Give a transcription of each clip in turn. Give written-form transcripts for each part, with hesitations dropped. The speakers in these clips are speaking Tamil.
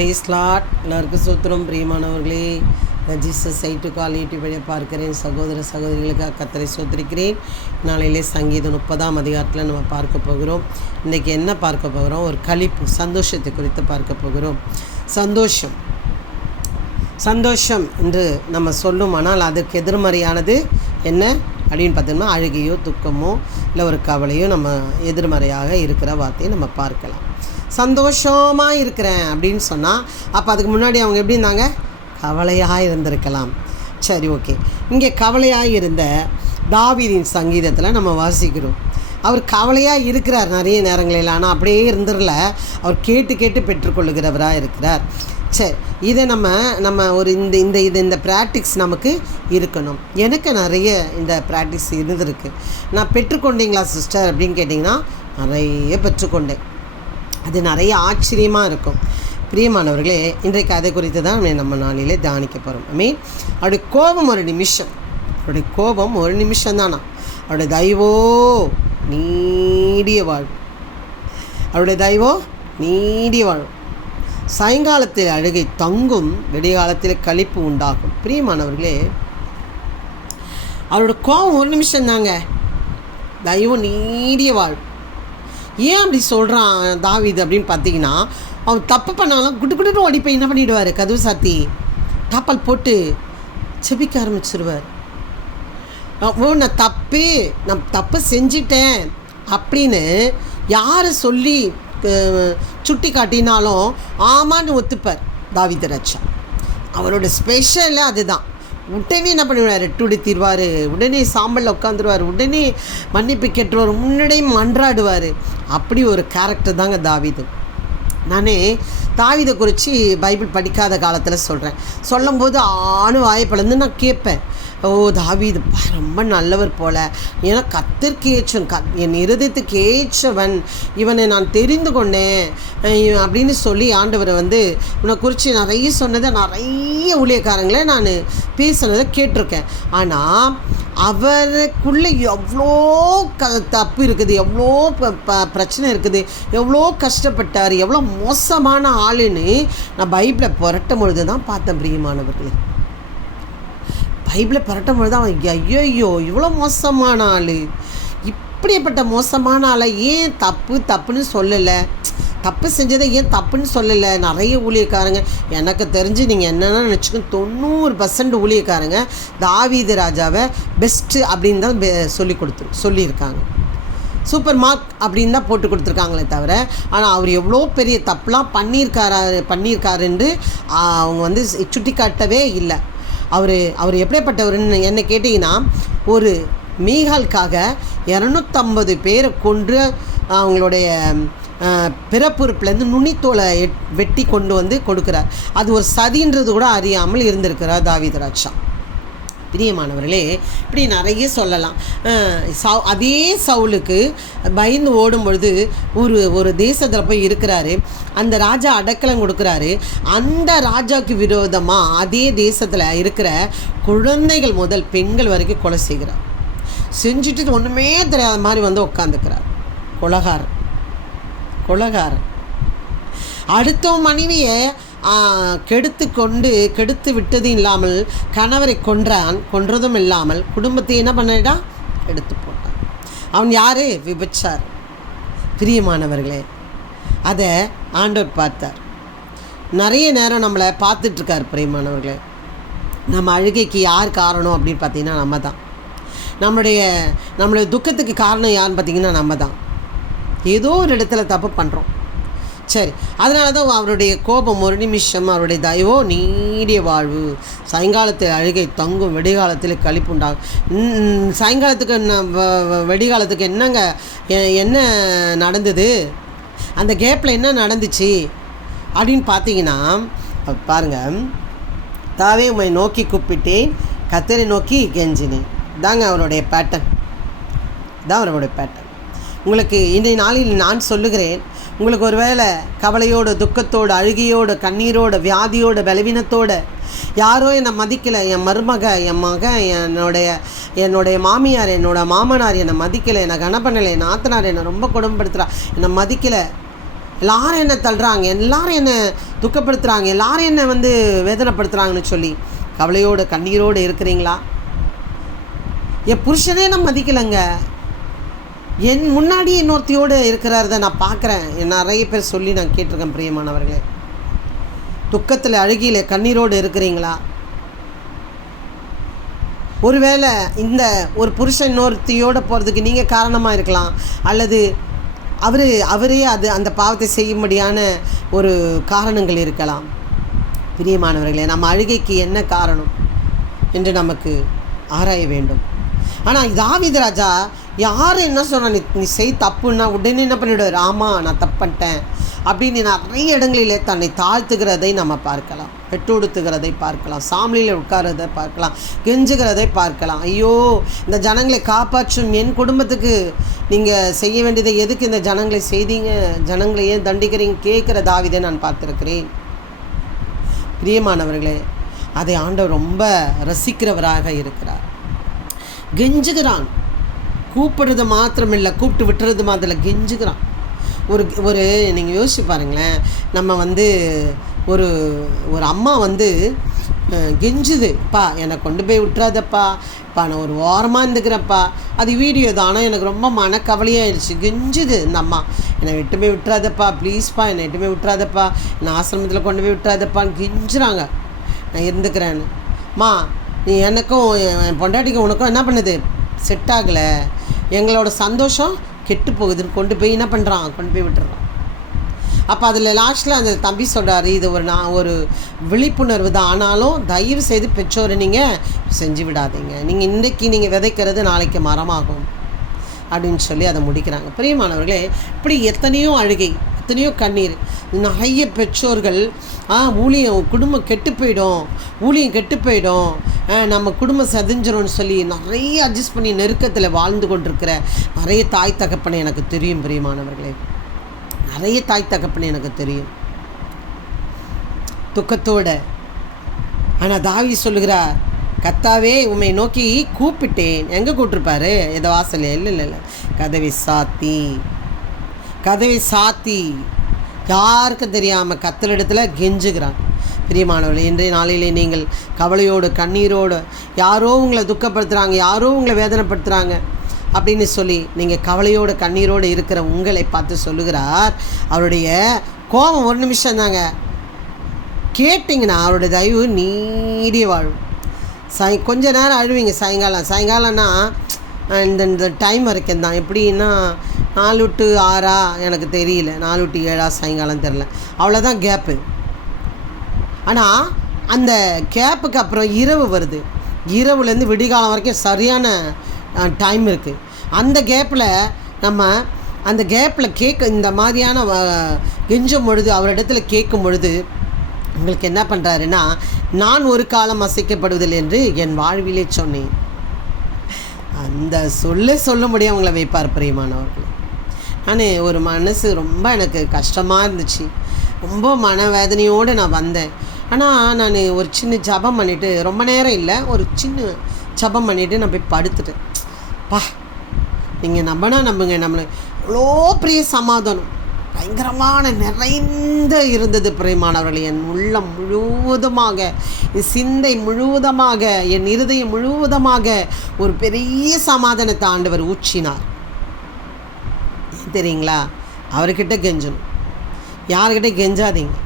Price Lord. எல்லாருக்கும் சூத்திரம். பிரியமானவர்களே, Jesus I to call YouTube வழியாக பார்க்கிறேன். சகோதர சகோதரிகளுக்காக கர்த்தரை சோத்திரிக்கிறேன். நாளையிலே சங்கீதம் 30ஆம் அதிகாரத்தில் நம்ம பார்க்க போகிறோம். இன்றைக்கி என்ன பார்க்க போகிறோம்? ஒரு களிப்பு, சந்தோஷத்தை குறித்து பார்க்க போகிறோம். சந்தோஷம் என்று நம்ம சொல்லும், ஆனால் அதற்கு எதிர்மறையானது என்ன அப்படின்னு பார்த்தோம்னா அழுகையோ துக்கமோ இல்லை ஒரு கவலையோ நம்ம எதிர்மறையாக இருக்கிற வார்த்தையை நம்ம பார்க்கலாம். சந்தோஷமாக இருக்கிறேன் அப்படின்னு சொன்னால் அப்போ அதுக்கு முன்னாடி அவங்க எப்படி இருந்தாங்க? கவலையாக இருந்திருக்கலாம். சரி, ஓகே. இங்கே கவலையாக இருந்த தாவீதின் சங்கீதத்தில் நம்ம வாசிக்கிறோம். அவர் கவலையாக இருக்கிறார் நிறைய நேரங்களில், ஆனால் அப்படியே இருந்துடல. அவர் கேட்டு பெற்றுக்கொள்ளுகிறவராக இருக்கிறார். சரி, இதை நம்ம ஒரு இந்த ப்ராக்டிக்ஸ் நமக்கு இருக்கணும். எனக்கு நிறைய இந்த ப்ராக்டிஸ் இருந்திருக்கு. நான் பெற்றுக்கொண்டீங்களா சிஸ்டர் அப்படின்னு கேட்டிங்கன்னா நிறைய பெற்றுக்கொண்டேன். அது நிறைய ஆச்சரியமாக இருக்கும். பிரியமானவர்களே, இன்றைக்கு அதை குறித்து தான் நம்ம நாளிலே தியானிக்க போகிறோம். அவருடைய கோபம் ஒரு நிமிஷம், அவருடைய கோபம் ஒரு நிமிஷம் தானா. அவருடைய தயவோ நீடிய வாழ்வு, அவருடைய தயவோ நீடிய வாழ்வு. சாயங்காலத்தில் அழுகை தங்கும், விடியகாலத்தில் களிப்பு உண்டாகும். பிரியமானவர்களே, அவரோட கோபம் ஒரு நிமிஷம் தாங்க, தயவு நீடிய வாழ்வு. ஏன் அப்படி சொல்கிறான் தாவீது அப்படின்னு பார்த்தீங்கன்னா, அவன் தப்பு பண்ணாலும் குட்டு ஓடி போய் என்ன பண்ணிவிடுவார்? கதவு சாத்தி தாப்பால் போட்டு செபிக்க ஆரம்பிச்சிருவார். நான் தப்பு செஞ்சிட்டேன் அப்படின்னு யாரை சொல்லி சுட்டி காட்டினாலும் ஆமான்னு ஒத்துப்பார் தாவீது ராஜா. அவரோட ஸ்பெஷல் அதுதான். உடனே என்ன பண்ணிவிடுவார்? எட்டுடுத்திடுவார், உடனே சாம்பலில் உட்காந்துருவார், உடனே மன்னிப்பு கேட்டுருவார், முன்னாடியே மன்றாடுவார். அப்படி ஒரு கேரக்டர் தாங்க தாவீது. நானே தாவீதை குறித்து பைபிள் படிக்காத காலத்தில் சொல்லும்போது வாய்ப்பிழந்து நான் கேட்பேன், ஓ தாவீது ரொம்ப நல்லவர் போல, ஏன்னா கர்த்தருக்கு ஏற்றவன், என் இருதயத்துக்கு ஏற்றவன், இவனை நான் தெரிந்து கொண்டேன் அப்படின்னு சொல்லி ஆண்டவரை இவனை குறித்து நிறைய சொன்னதை, நிறைய ஊழியக்காரங்களை நான் பேசுனதை கேட்டிருக்கேன். ஆனால் அவருக்குள்ளே எவ்வளோ தப்பு இருக்குது, எவ்வளோ பிரச்சனை இருக்குது, எவ்வளோ கஷ்டப்பட்டார், எவ்வளோ மோசமான ஆளுன்னு நான் பைபிளை புரட்டும் பொழுது தான் பார்த்தேன். பிரியமானவர்களே, பைபிளை புரட்டும் பொழுது தான் ஐயோ இவ்வளோ மோசமான ஆள், இப்படிப்பட்ட மோசமான ஆளை ஏன் தப்புன்னு சொல்லலை, தப்பு செஞ்சதை ஏன் தப்புன்னு சொல்லலை. நிறைய ஊழியக்காரங்க, எனக்கு தெரிஞ்சு நீங்கள் என்னென்னா நினச்சிக்கோங்க, 90% ஊழியக்காரங்க தாவீது ராஜாவை பெஸ்ட்டு அப்படின்னு தான் சொல்லியிருக்காங்க. சூப்பர் மார்க் அப்படின்னு தான் போட்டு கொடுத்துருக்காங்களே தவிர, ஆனால் அவர் எவ்வளோ பெரிய தப்புலாம் பண்ணியிருக்காருன்னு அவங்க சுட்டி காட்டவே இல்லை. அவர் எப்படிப்பட்டவருன்னு என்ன கேட்டிங்கன்னா, ஒரு மீகாலுக்காக 250 பேரை கொன்று அவங்களுடைய பிறப்புறுப்புலேருந்து நுனித்தோலை வெட்டி கொண்டு கொடுக்குறார். அது ஒரு சதின்றது கூட அறியாமல் இருந்திருக்கிறார் தாவீது ராஜா. பிரியமானவர்களே, இப்படி நிறைய சொல்லலாம். அதே சவுலுக்கு பயந்து ஓடும் பொழுது ஒரு தேசத்தில் போய் இருக்கிறாரு. அந்த ராஜா அடைக்கலம் கொடுக்குறாரு. அந்த ராஜாவுக்கு விரோதமாக அதே தேசத்தில் இருக்கிற குழந்தைகள் முதல் பெண்கள் வரைக்கும் கொலை செய்கிறார். செஞ்சுட்டு ஒன்றுமே தெரியாத மாதிரி உட்காந்துக்கிறார். கொலகாரன் அடுத்த மனைவியை கெடுத்து விட்டது இல்லாமல் கணவரை கொன்றதும் இல்லாமல் குடும்பத்தை என்ன பண்ணிட்டா? எடுத்து போட்டான். அவன் யார்? விபச்சார். பிரியமானவர்களே, அதை ஆண்டவர் பார்த்தார். நிறைய நேரம் நம்மளை பார்த்துட்ருக்கார். பிரியமானவர்களே, நம்ம அழுகைக்கு யார் காரணம் அப்படின்னு பார்த்தீங்கன்னா நம்ம தான். நம்மளுடைய துக்கத்துக்கு காரணம் யாருன்னு பார்த்தீங்கன்னா நம்ம தான். ஏதோ ஒரு இடத்துல தப்பு பண்ணுறோம். சரி, அதனால தான் அவருடைய கோபம் ஒரு நிமிஷம், அவருடைய தயவோ நீடிய வாழ்வு. சாயங்காலத்தில் அழுகை தங்கும், வெடிகாலத்தில் களிப்பு உண்டாகும். சாயங்காலத்துக்கு வெடிகாலத்துக்கு என்ன நடந்தது, அந்த கேப்பில் என்ன நடந்துச்சு அப்படின்னு பார்த்தீங்கன்னா பாருங்கள். தாவே உம்மை நோக்கி கூப்பிட்டேன், கர்த்தரை நோக்கி கெஞ்சினேன். தாங்க அவருடைய பேட்டர்ன். உங்களுக்கு இன்றைய நாளில் நான் சொல்லுகிறேன், உங்களுக்கு ஒரு வேளை கவலையோடு, துக்கத்தோடு, அழுகையோடு, கண்ணீரோடு, வியாதியோடு, பலவீனத்தோடு, யாரோ என்னை மதிக்கலை, என் மருமக, என் மகன், என்னுடைய மாமியார், மாமனார் என்னை மதிக்கலை, என்னை கனப்பண்ணலை, என் ஆத்தனார் என்னை ரொம்ப கொடுமைப்படுத்துகிறா, என்னை மதிக்கலை எல்லாரும் என்னை தள்ளுறாங்க, எல்லாரும் என்னை துக்கப்படுத்துகிறாங்க, எல்லாரும் என்னை வேதனைப்படுத்துகிறாங்கன்னு சொல்லி கவலையோடு கண்ணீரோடு இருக்கிறீங்களா? என் புருஷனே நான் மதிக்கலைங்க, என் முன்னாடி இன்னொருத்தையோடு இருக்கிறாரத நான் பார்க்குறேன். நிறைய பேர் சொல்லி நான் கேட்டிருக்கேன். பிரியமானவர்களே, துக்கத்தில் அழுகியில் கண்ணீரோடு இருக்கிறீங்களா? ஒருவேளை இந்த ஒரு புருஷன் இன்னொருத்தையோடு போகிறதுக்கு நீங்கள் காரணமாக இருக்கலாம், அல்லது அவரே அந்த பாவத்தை செய்யும்படியான ஒரு காரணங்கள் இருக்கலாம். பிரியமானவர்களே, நம்ம அழுகைக்கு என்ன காரணம் என்று நமக்கு ஆராய வேண்டும். ஆனால் தாவீது ராஜா யார் என்ன சொன்னால் நீ செய் தப்புன்னா உடனே என்ன பண்ணிவிடுவார்? ஆமாம், நான் தப்பு பண்ணிட்டேன் அப்படின்னு நிறைய இடங்களிலே தன்னை தாழ்த்துகிறதை நம்ம பார்க்கலாம், பெட்டுடுத்துகிறதை பார்க்கலாம், சாமியில் உட்காரதை பார்க்கலாம், கெஞ்சுகிறதை பார்க்கலாம். ஐயோ, இந்த ஜனங்களை காப்பாற்றும், என் குடும்பத்துக்கு நீங்கள் செய்ய வேண்டியதை எதுக்கு இந்த ஜனங்களை செய்தீங்க, ஜனங்களை ஏன் தண்டிக்கிறீங்க கேட்குற தாவீதை நான் பார்த்துருக்கிறேன். பிரியமானவர்களே, அதை ஆண்டவர் ரொம்ப ரசிக்கிறவராக இருக்கிறார். கெஞ்சுகிறான், கூப்பிடுறது மாத்திரமில்லை, கூப்பிட்டு விட்டுறது மாத்திரம் கெஞ்சுகிறான். ஒரு நீங்கள் யோசிச்சு பாருங்களேன், நம்ம ஒரு ஒரு அம்மா கெஞ்சுதுப்பா, என்னை கொண்டு போய் விட்டுறாதப்பா, நான் ஒரு ஓரமாக இருந்துக்கிறேன்ப்பா. அது வீடியோ தான், ஆனால் எனக்கு ரொம்ப மனக்கவலையாகிடுச்சு. கெஞ்சுது இந்த அம்மா, என்னை விட்டு போய் விட்டுறாதப்பா, ப்ளீஸ்ப்பா, என்னை விட்டு போய் விட்டுறாதப்பா, நான் ஆசிரமத்தில் கொண்டு போய் விட்டுறாதப்பான்னு கெஞ்சுறாங்க. நான் இருந்துக்கிறேன்னு. மா, நீ எனக்கும் என் பொண்டாட்டிக்கும் உனக்கும் என்ன பண்ணுது, செட் ஆகலை, எங்களோட சந்தோஷம் கெட்டு போகுதுன்னு கொண்டு போய் என்ன பண்ணுறான், கொண்டு போய் விட்டுறான். அப்போ அதில் லாஸ்ட்டில் அந்த தம்பி சொல்கிறாரு, இது ஒரு விழிப்புணர்வு தான், ஆனாலும் தயவு செய்து பெற்றோரை நீங்கள் செஞ்சு விடாதீங்க, நீங்கள் இன்றைக்கி நீங்கள் விதைக்கிறது நாளைக்கு மரமாகும் அப்படின்னு சொல்லி அதை முடிக்கிறாங்க. பிரியமானவர்களே, இப்படி எத்தனையோ அழுகை, எத்தனையோ கண்ணீர். நிறைய பெற்றோர்கள் குடும்பம் கெட்டு போயிடும், ஊழியம் கெட்டு போயிடும், நம்ம குடும்பம் சதிஞ்சிரும்னு சொல்லி நிறைய அட்ஜஸ்ட் பண்ணி நெருக்கத்தில் வாழ்ந்து கொண்டிருக்கிற நிறைய தாய் தகப்பனை எனக்கு தெரியும். பிரியமானவர்களே, நிறைய தாய் தகப்பனை எனக்கு தெரியும் துக்கத்தோட. ஆனால் தாவீது சொல்லுகிறார், கர்த்தாவே உம்மை நோக்கி கூப்பிட்டேன். எங்கே கூப்பிட்டுருப்பாரு? ஏதோ வாசல் இல்லை, கதவை சாத்தி யாருக்கும் தெரியாமல் கர்த்தரிடத்தில் கெஞ்சுகிறான். பிரியமானவர்களே, இன்றைய நாளிலே நீங்கள் கவலையோடு கண்ணீரோடு யாரோ உங்களை துக்கப்படுத்துகிறாங்க, யாரோ உங்களை வேதனைப்படுத்துகிறாங்க அப்படின்னு சொல்லி நீங்கள் கவலையோடு கண்ணீரோடு இருக்கிற உங்களை பார்த்து சொல்லுகிறார், அவருடைய கோபம் ஒரு நிமிஷம் தாங்க, கேட்டிங்கன்னா அவருடைய தயவு நீடிய வாழும். கொஞ்ச நேரம் அழுவீங்க, சாயங்காலம்னா இந்த டைம் வரைக்கும் தான். எப்படின்னா 4 to 6 எனக்கு தெரியல, 4 to 7 சாயங்காலம் தெரில, அவ்வளோதான் கேப்பு. ஆனால் அந்த கேப்புக்கு அப்புறம் இரவு வருது, இரவுலேருந்து விடிகாலம் வரைக்கும் சரியான டைம் இருக்குது. அந்த கேப்பில் நம்ம அந்த கேப்பில் இந்த மாதிரியான கெஞ்சும் பொழுது, அவரிடத்துல கேட்கும் பொழுது உங்களுக்கு என்ன பண்ணுறாருன்னா, நான் ஒரு காலம் அசைக்கப்படுவதில்லை என்று என் வாழ்விலே சொன்னேன். அந்த சொல்ல முடியும் அவங்கள வைப்பார். பிரியமானவர்கள், நான் ஒரு மனசு ரொம்ப எனக்கு கஷ்டமாக இருந்துச்சு, ரொம்ப மனவேதனையோடு நான் வந்தேன். ஆனால் நான் ஒரு சின்ன ஜபம் பண்ணிவிட்டு, ரொம்ப நேரம் இல்லை, ஒரு சின்ன ஜபம் பண்ணிவிட்டு நான் போய் படுத்துட்டேன். நீங்கள் நம்புங்க, நம்மளுக்கு எவ்வளோ பெரிய சமாதானம், பயங்கரமான நிறைந்த இருந்தது. பிரியமானவர்கள், என் உள்ளம் முழுவதுமாக, என் சிந்தை முழுவதுமாக, என் இருதயம் முழுவதுமாக ஒரு பெரிய சமாதானத்தை ஆண்டவர் ஊற்றினார். தெரியுங்களா? அவர்கிட்ட கெஞ்சணும், யார்கிட்ட கெஞ்சாதீங்க.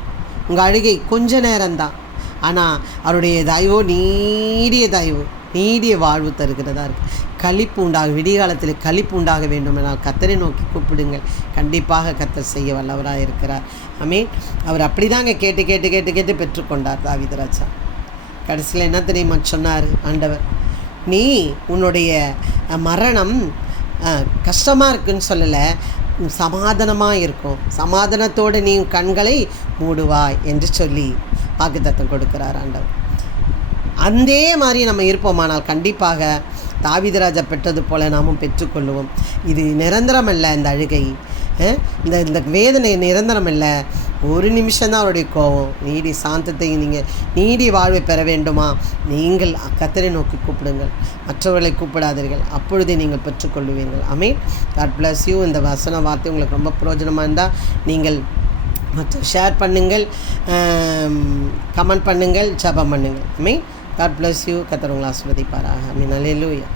உங்கள் அழுகை கொஞ்ச நேரம்தான், ஆனால் அவருடைய தயவோ நீடிய வாழ்வு தருகிறதா இருக்குது. களிப்பு உண்டாக, விடிகாலத்தில் களிப்பு உண்டாக வேண்டும் எனால் கர்த்தரை நோக்கி கூப்பிடுங்கள், கண்டிப்பாக கர்த்தர் செய்ய வல்லவராக இருக்கிறார். ஆமென். அவர் அப்படி தாங்க கேட்டு பெற்றுக்கொண்டார் தாவீது ராஜா. கடைசியில் என்ன தெரியுமா சொன்னார் ஆண்டவர்? நீ உன்னுடைய மரணம் கஷ்டமாக இருக்குன்னு சொல்லலை, சமாதானமாக இருக்கும், சமாதானத்தோடு நீ கண்களை மூடுவாய் என்று சொல்லி வாக்குத்தத்தம் கொடுக்கிறார் ஆண்டவர். அதே மாதிரி நம்ம இருப்போமானால் கண்டிப்பாக தாவீது ராஜா பெற்றது போல நாமும் பெற்றுக்கொள்ளுவோம். இது நிரந்தரமல்ல, இந்த அழுகை, இந்த வேதனை நிரந்தரமல்ல. ஒரு நிமிஷம்தான் அவருடைய கோபம். நீடி சாந்தத்தை, நீங்கள் நீடி வாழ்வை பெற வேண்டுமா, நீங்கள் கர்த்தரை நோக்கி கூப்பிடுங்கள், மற்றவர்களை கூப்பிடாதீர்கள், அப்பொழுதே நீங்கள் பெற்றுக்கொள்ளுவீர்கள். ஆமென். God bless you. இந்த வசன வார்த்தை உங்களுக்கு ரொம்ப பிரயோஜனமாக இருந்தால் நீங்கள் மற்றும் ஷேர் பண்ணுங்கள், கமெண்ட் பண்ணுங்கள், ஜெபம் பண்ணுங்கள். மீன் காட் பிளஸ் யூ. கர்த்தர் உங்களை ஆசீர்வதிப்பாராக. மீன் அல்லேலூயா.